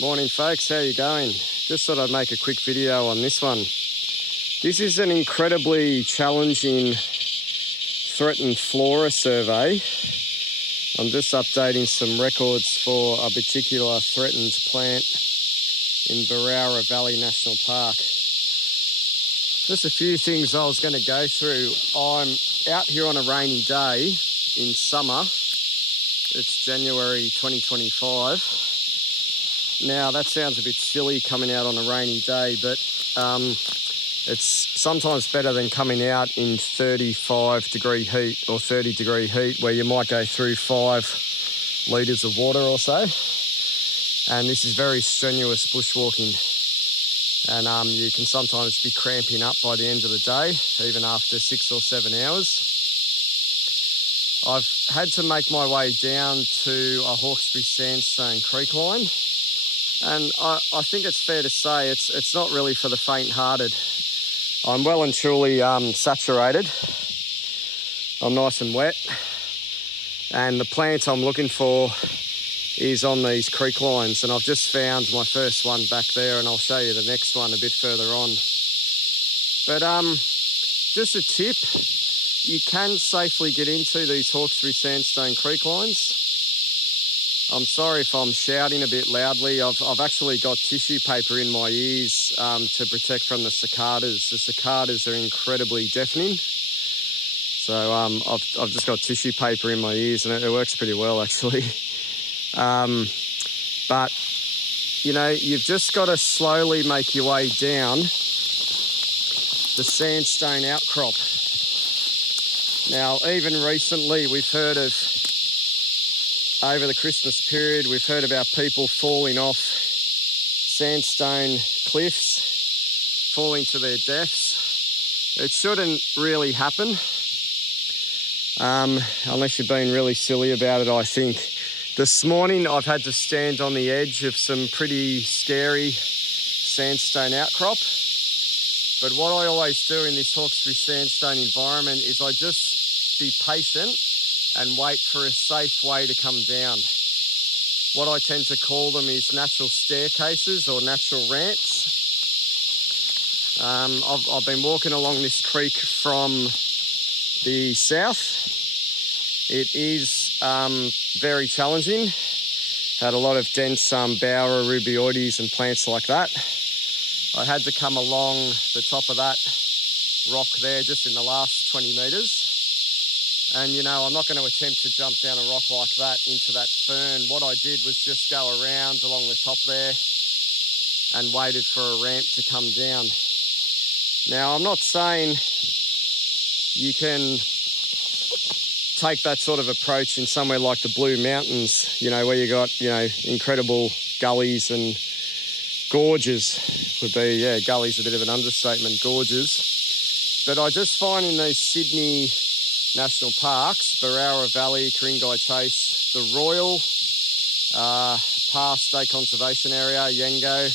Morning folks, how you going? Just thought I'd make a quick video on this one. This is an incredibly challenging threatened flora survey. I'm just updating some records for a particular threatened plant in Berowra Valley National Park. Just a few things I was going to go through. I'm out here on a rainy day in summer. It's January 2025. Now, that sounds a bit silly coming out on a rainy day, but it's sometimes better than coming out in 35 degree heat or 30 degree heat where you might go through 5 litres of water or so. And this is very strenuous bushwalking. And you can sometimes be cramping up by the end of the day, even after 6 or 7 hours. I've had to make my way down to a Hawkesbury sandstone creek line. And I think it's fair to say it's not really for the faint-hearted. I'm well and truly saturated. I'm nice and wet. And the plant I'm looking for is on these creek lines. And I've just found my first one back there, and I'll show you the next one a bit further on. But just a tip, you can safely get into these Hawkesbury sandstone creek lines. I'm sorry if I'm shouting a bit loudly. I've actually got tissue paper in my ears to protect from the cicadas. The cicadas are incredibly deafening. So I've just got tissue paper in my ears, and it works pretty well actually. But, you know, you've just got to slowly make your way down the sandstone outcrop. Now, even recently we've heard of, over the Christmas period, we've heard about people falling off sandstone cliffs, falling to their deaths. It shouldn't really happen, unless you're being really silly about it, I think. This morning I've had to stand on the edge of some pretty scary sandstone outcrop. But what I always do in this Hawkesbury sandstone environment is I just be patient and wait for a safe way to come down. What I tend to call them is natural staircases or natural ramps. I've been walking along this creek from the south. It is very challenging. Had a lot of dense Berowra rubioides and plants like that. I had to come along the top of that rock there just in the last 20 metres. And, you know, I'm not going to attempt to jump down a rock like that into that fern. What I did was just go around along the top there and waited for a ramp to come down. Now, I'm not saying you can take that sort of approach in somewhere like the Blue Mountains, you know, where you got, you know, incredible gullies and gorges would be, yeah, gullies a bit of an understatement, gorges. But I just find in these Sydney national parks, Berowra Valley, Ku-ring-gai Chase, the Royal, Pass State Conservation Area, Yengo,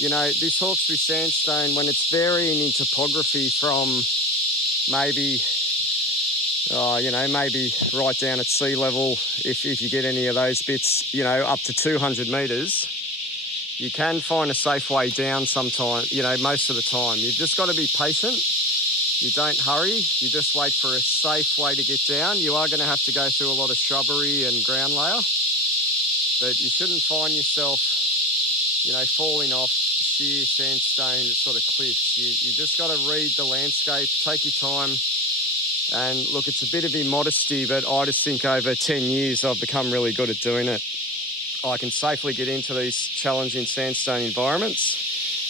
you know, this Hawkesbury sandstone, when it's varying in topography from maybe, maybe right down at sea level, if you get any of those bits, you know, up to 200 metres, you can find a safe way down sometime, you know, most of the time. You've just got to be patient. You don't hurry. You just wait for a safe way to get down. You are going to have to go through a lot of shrubbery and ground layer, but you shouldn't find yourself, you know, falling off sheer sandstone sort of cliffs. You just got to read the landscape, take your time. And look, it's a bit of immodesty, but I just think over 10 years I've become really good at doing it. I can safely get into these challenging sandstone environments,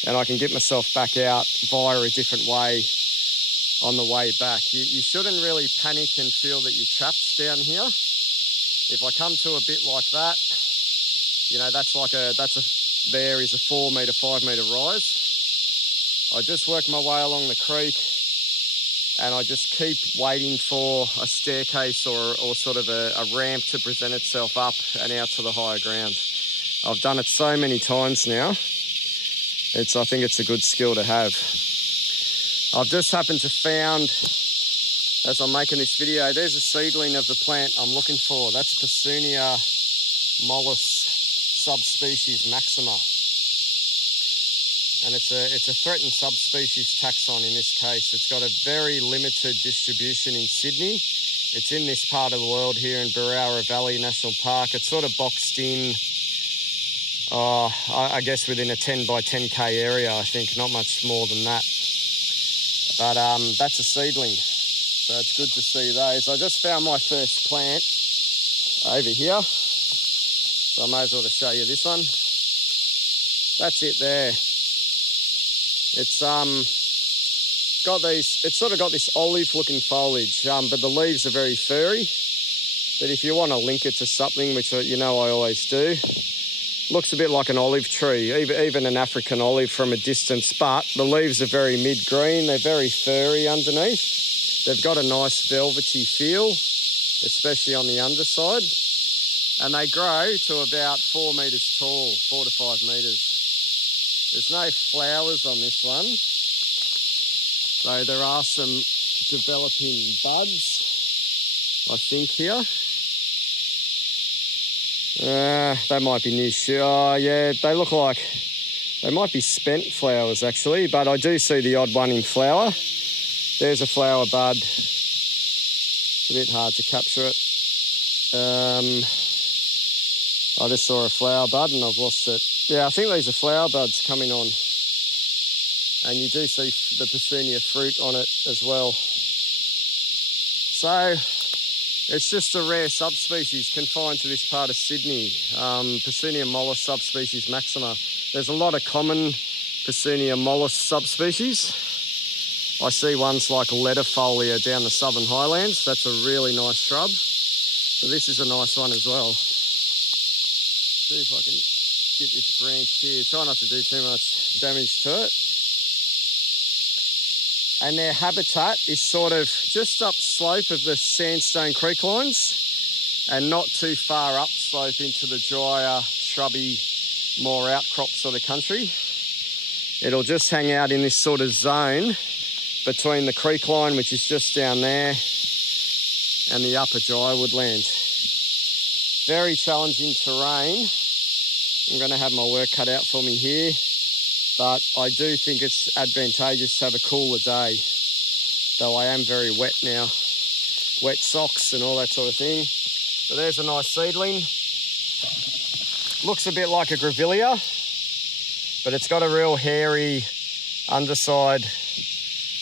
and I can get myself back out via a different way on the way back. You shouldn't really panic and feel that you're trapped down here. If I come to a bit like that, you know, there is a 4 metre, 5 metre rise. I just work my way along the creek, and I just keep waiting for a staircase or sort of a ramp to present itself up and out to the higher ground. I've done it so many times now. I think it's a good skill to have. I've just happened to found, as I'm making this video, there's a seedling of the plant I'm looking for. That's Persoonia mollis subspecies maxima. And it's a threatened subspecies taxon in this case. It's got a very limited distribution in Sydney. It's in this part of the world here in Berowra Valley National Park. It's sort of boxed in, I guess within a 10 by 10k area, I think, not much more than that. But that's a seedling, so it's good to see those. I just found my first plant over here, so I may as well show you this one. That's it there. It's sort of got this olive looking foliage, but the leaves are very furry. But if you want to link it to something, which you know I always do, looks a bit like an olive tree, even an African olive from a distance, but the leaves are very mid-green. They're very furry underneath. They've got a nice velvety feel, especially on the underside. And they grow to about 4 metres tall, 4 to 5 metres. There's no flowers on this one, so there are some developing buds, I think, here. They might be new shoot. Oh, yeah, they look like they might be spent flowers, actually, but I do see the odd one in flower. There's a flower bud. It's a bit hard to capture it. I just saw a flower bud and I've lost it. Yeah, I think these are flower buds coming on. And you do see the Persoonia fruit on it as well. So it's just a rare subspecies confined to this part of Sydney. Persoonia mollis subspecies maxima. There's a lot of common Persoonia mollis subspecies. I see ones like letterfolia down the southern highlands. That's a really nice shrub. But this is a nice one as well. See if I can get this branch here. Try not to do too much damage to it. And their habitat is sort of just upslope of the sandstone creek lines and not too far upslope into the drier, shrubby, more outcrop sort of country. It'll just hang out in this sort of zone between the creek line, which is just down there, and the upper dry woodland. Very challenging terrain. I'm going to have my work cut out for me here, but I do think it's advantageous to have a cooler day, though I am very wet now. Wet socks and all that sort of thing. So there's a nice seedling. Looks a bit like a grevillea, but it's got a real hairy underside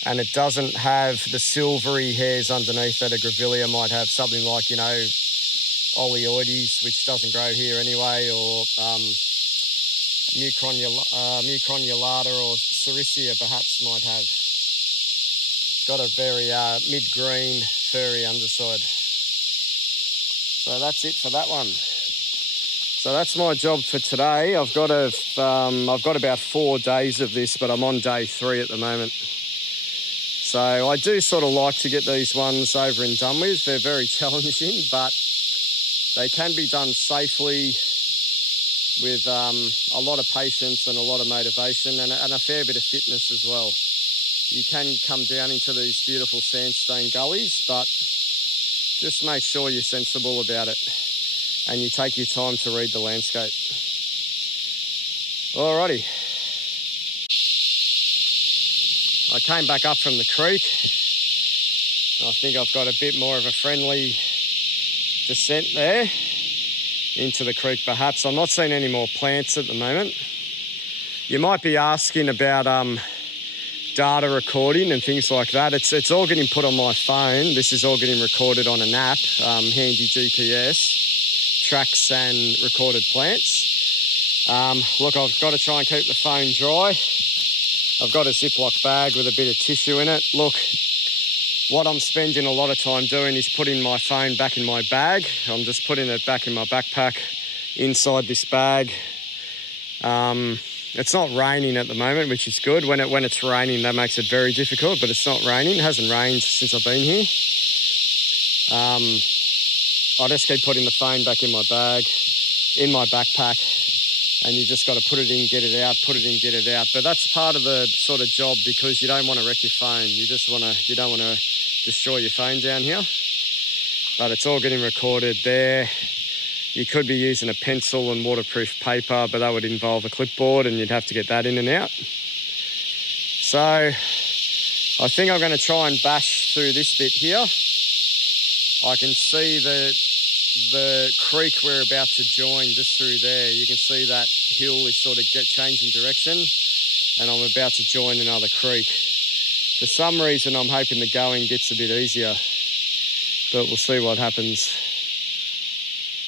and it doesn't have the silvery hairs underneath that a grevillea might have. Something like, you know, oleoides, which doesn't grow here anyway, or mucronulata or sericea perhaps might have. It's got a very mid-green, furry underside. So that's it for that one. So that's my job for today. I've got about 4 days of this, but I'm on day 3 at the moment. So I do sort of like to get these ones over and done with. They're very challenging, but they can be done safely with a lot of patience and a lot of motivation and a fair bit of fitness as well. You can come down into these beautiful sandstone gullies, but just make sure you're sensible about it and you take your time to read the landscape. Alrighty. I came back up from the creek. I think I've got a bit more of a friendly descent there into the creek perhaps. I'm not seeing any more plants at the moment. You might be asking about data recording and things like that. It's all getting put on my phone. This is all getting recorded on an app, handy GPS, tracks and recorded plants. Look, I've got to try and keep the phone dry. I've got a Ziploc bag with a bit of tissue in it. Look, what I'm spending a lot of time doing is putting my phone back in my bag. I'm just putting it back in my backpack inside this bag. It's not raining at the moment, which is good. When it's raining, that makes it very difficult, but it's not raining. It hasn't rained since I've been here. I just keep putting the phone back in my bag, in my backpack, and you just got to put it in, get it out, put it in, get it out. But that's part of the sort of job because you don't want to wreck your phone. You don't want to destroy your phone down here. But it's all getting recorded there. You could be using a pencil and waterproof paper, but that would involve a clipboard and you'd have to get that in and out. So I think I'm going to try and bash through this bit here. I can see the creek we're about to join just through there. You can see that hill is sort of changing direction, and I'm about to join another creek. For some reason, I'm hoping the going gets a bit easier, but we'll see what happens.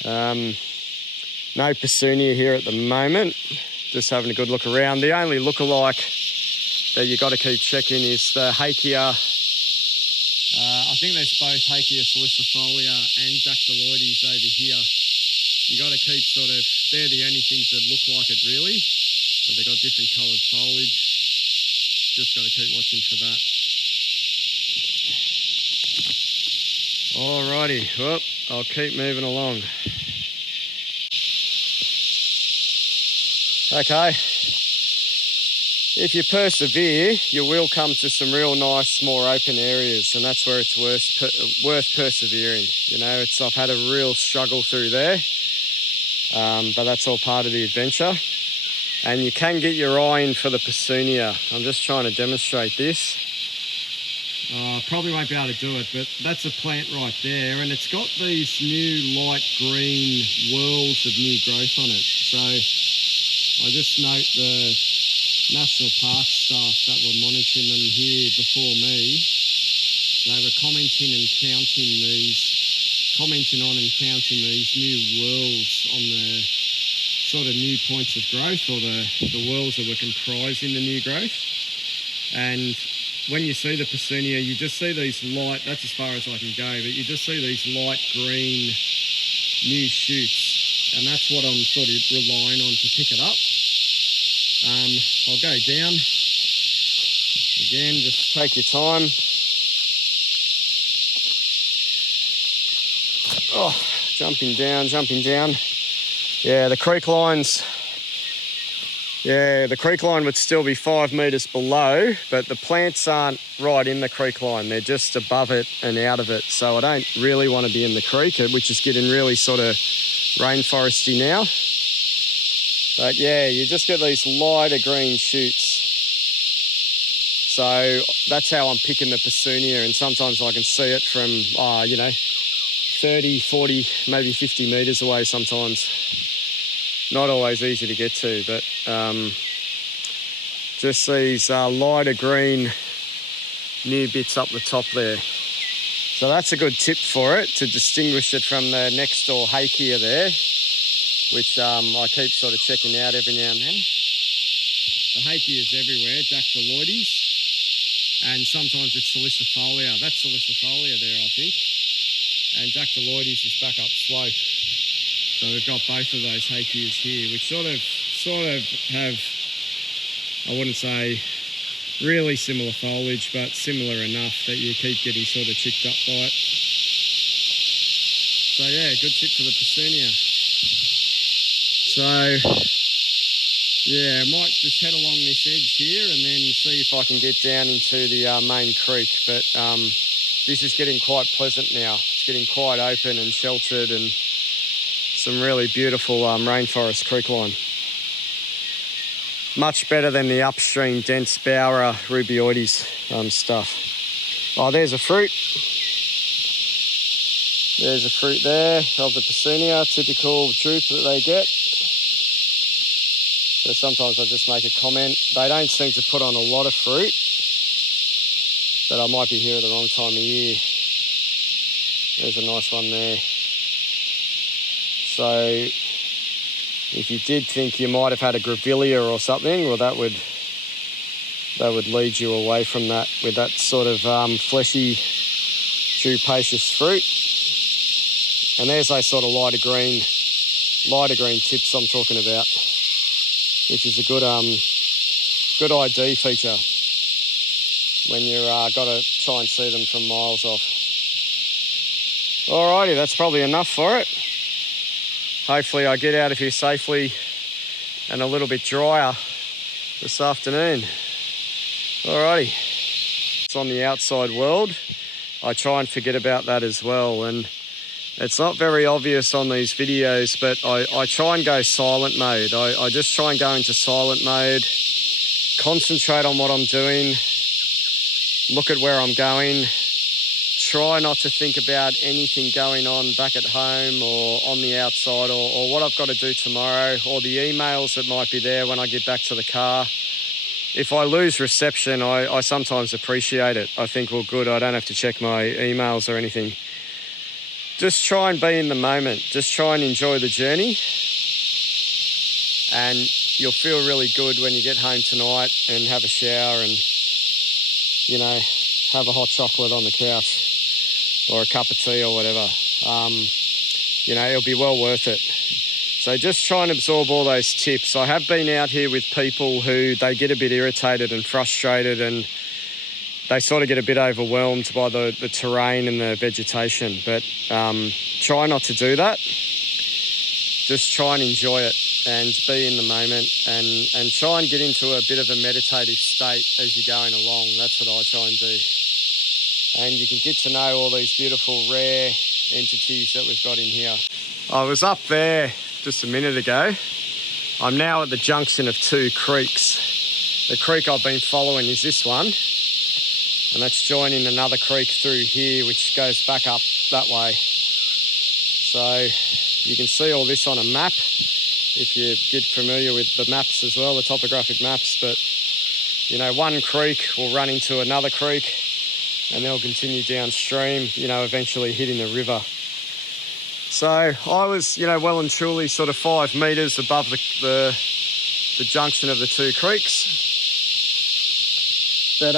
No Persoonia here at the moment. Just having a good look around. The only lookalike that you got to keep checking is the Hakea. I think there's both Hakea salicifolia and dactyloides over here. You got to keep they're the only things that look like it really, but they've got different coloured foliage. Just got to keep watching for that. Alrighty, well, I'll keep moving along. Okay, if you persevere, you will come to some real nice, more open areas, and that's where it's worth persevering. You know, I've had a real struggle through there, but that's all part of the adventure. And you can get your eye in for the Persoonia. I'm just trying to demonstrate this. Probably won't be able to do it, but that's a plant right there, and it's got these new light green whorls of new growth on it. So I just note the National Park staff that were monitoring them here before me. They were commenting on and counting these new whorls on the sort of new points of growth, or the whorls that were comprising the new growth. And when you see the Persoonia, you just see these light, that's as far as I can go, but you just see these light green new shoots, and that's what I'm sort of relying on to pick it up. I'll go down. Again, just take your time. Oh, jumping down. Yeah, the creek line would still be 5 metres below, but the plants aren't right in the creek line. They're just above it and out of it. So I don't really want to be in the creek, which is getting really sort of rainforesty now. But yeah, you just get these lighter green shoots. So that's how I'm picking the Persoonia, and sometimes I can see it from, 30, 40, maybe 50 metres away sometimes. Not always easy to get to, but just these lighter green new bits up the top there. So that's a good tip for it, to distinguish it from the next door Hakea there, which I keep sort of checking out every now and then. The Hakea is everywhere, dactyloides, and sometimes it's salicifolia. That's salicifolia there, I think. And dactyloides is back up slope. So we've got both of those Hakeas here, which sort of have, I wouldn't say really similar foliage, but similar enough that you keep getting sort of chicked up by it. So yeah, good tip for the Persoonia. So yeah, I might just head along this edge here and then see if I can get down into the main creek. But this is getting quite pleasant now. It's getting quite open and sheltered, and some really beautiful rainforest creek line. Much better than the upstream dense Berowra rubioides stuff. Oh, there's a fruit. There's a fruit there of the Persoonia, typical droop that they get. So sometimes I just make a comment. They don't seem to put on a lot of fruit, but I might be here at the wrong time of year. There's a nice one there. So if you did think you might have had a grevillea or something, well, that would lead you away from that with that sort of fleshy, drupaceous fruit. And there's those sort of lighter green tips I'm talking about, which is a good ID feature when you're got to try and see them from miles off. Alrighty, that's probably enough for it. Hopefully I get out of here safely and a little bit drier this afternoon. Alrighty. It's on the outside world. I try and forget about that as well. And It's not very obvious on these videos, but I try and go silent mode. I just try and go into silent mode, concentrate on what I'm doing, look at where I'm going, try not to think about anything going on back at home or on the outside, or what I've got to do tomorrow, or the emails that might be there when I get back to the car. If I lose reception, I sometimes appreciate it. I think, well, good, I don't have to check my emails or anything. Just try and be in the moment. Just try and enjoy the journey. And you'll feel really good when you get home tonight and have a shower and, you know, have a hot chocolate on the couch or a cup of tea or whatever. You know, it'll be well worth it. So just try and absorb all those tips. I have been out here with people who they get a bit irritated and frustrated, and they sort of get a bit overwhelmed by the terrain and the vegetation. But try not to do that. Just try and enjoy it and be in the moment, and try and get into a bit of a meditative state as you're going along. That's what I try and do. And you can get to know all these beautiful rare entities that we've got in here. I was up there just a minute ago. I'm now at the junction of two creeks. The creek I've been following is this one, and that's joining another creek through here which goes back up that way. So you can see all this on a map if you get familiar with the maps as well, the topographic maps. But you know, one creek will run into another creek and they'll continue downstream, you know, eventually hitting the river. So I was, you know, well and truly sort of 5 metres above the junction of the two creeks. But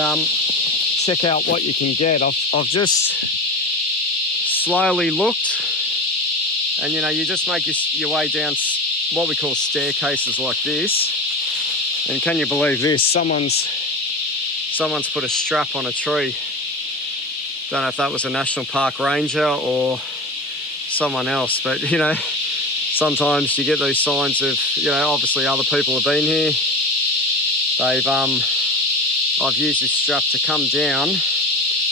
check out what you can get. I've just slowly looked, and you know, you just make your way down what we call staircases like this. And can you believe this? Someone's put a strap on a tree. Don't know if that was a national park ranger or someone else, but you know, sometimes you get these signs of, you know, obviously other people have been here. I've used this strap to come down.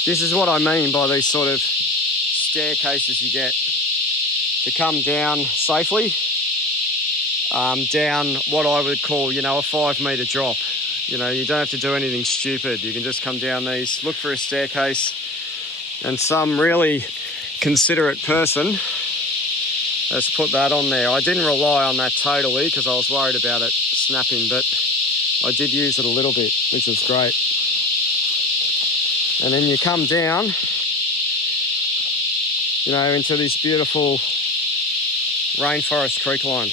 This is what I mean by these sort of staircases you get to come down safely, down what I would call, you know, a 5 metre drop. You know, you don't have to do anything stupid. You can just come down these, look for a staircase, and some really considerate person has put that on there. I didn't rely on that totally because I was worried about it snapping, but I did use it a little bit, which is great. And then you come down, you know, into this beautiful rainforest creek line.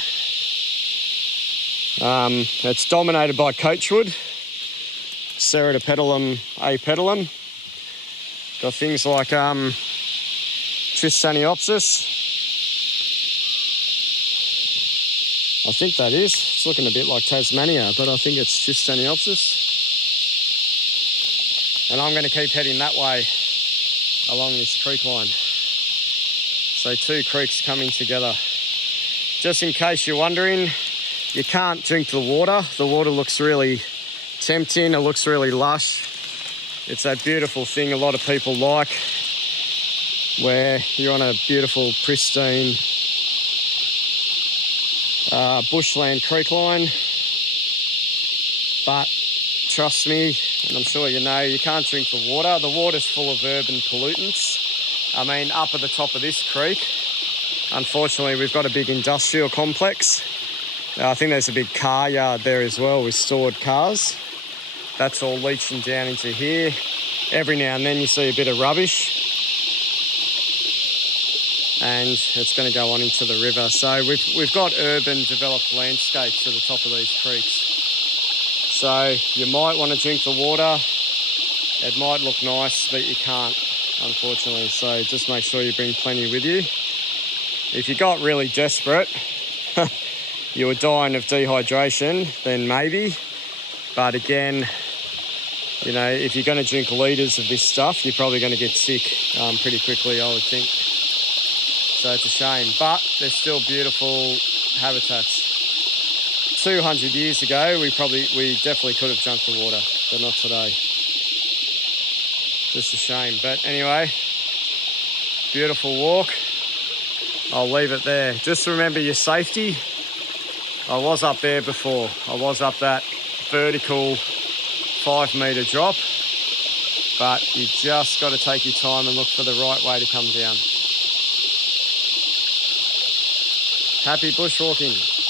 It's dominated by coachwood, Ceratopetulum apetulum. Got things like Tristaniopsis. I think that is. It's looking a bit like Tasmania, but I think it's Tristaniopsis. And I'm going to keep heading that way along this creek line. So two creeks coming together. Just in case you're wondering, you can't drink the water. The water looks really tempting. It looks really lush. It's that beautiful thing a lot of people like, where you're on a beautiful, pristine bushland creek line. But trust me, and I'm sure you know, you can't drink the water. The water's full of urban pollutants. I mean, up at the top of this creek, unfortunately, we've got a big industrial complex. I think there's a big car yard there as well with stored cars. That's all leaching down into here. Every now and then you see a bit of rubbish, and it's going to go on into the river. So we've got urban developed landscapes to the top of these creeks. So you might want to drink the water. It might look nice, but you can't, unfortunately. So just make sure you bring plenty with you. If you got really desperate, you were dying of dehydration, then maybe. But again, you know, if you're going to drink litres of this stuff, you're probably going to get sick pretty quickly, I would think. So it's a shame, but they're still beautiful habitats. 200 years ago, we definitely could have drunk the water, but not today. Just a shame. But anyway, beautiful walk. I'll leave it there. Just remember your safety. I was up there before. I was up that vertical 5 metre drop, but you just got to take your time and look for the right way to come down. Happy bushwalking.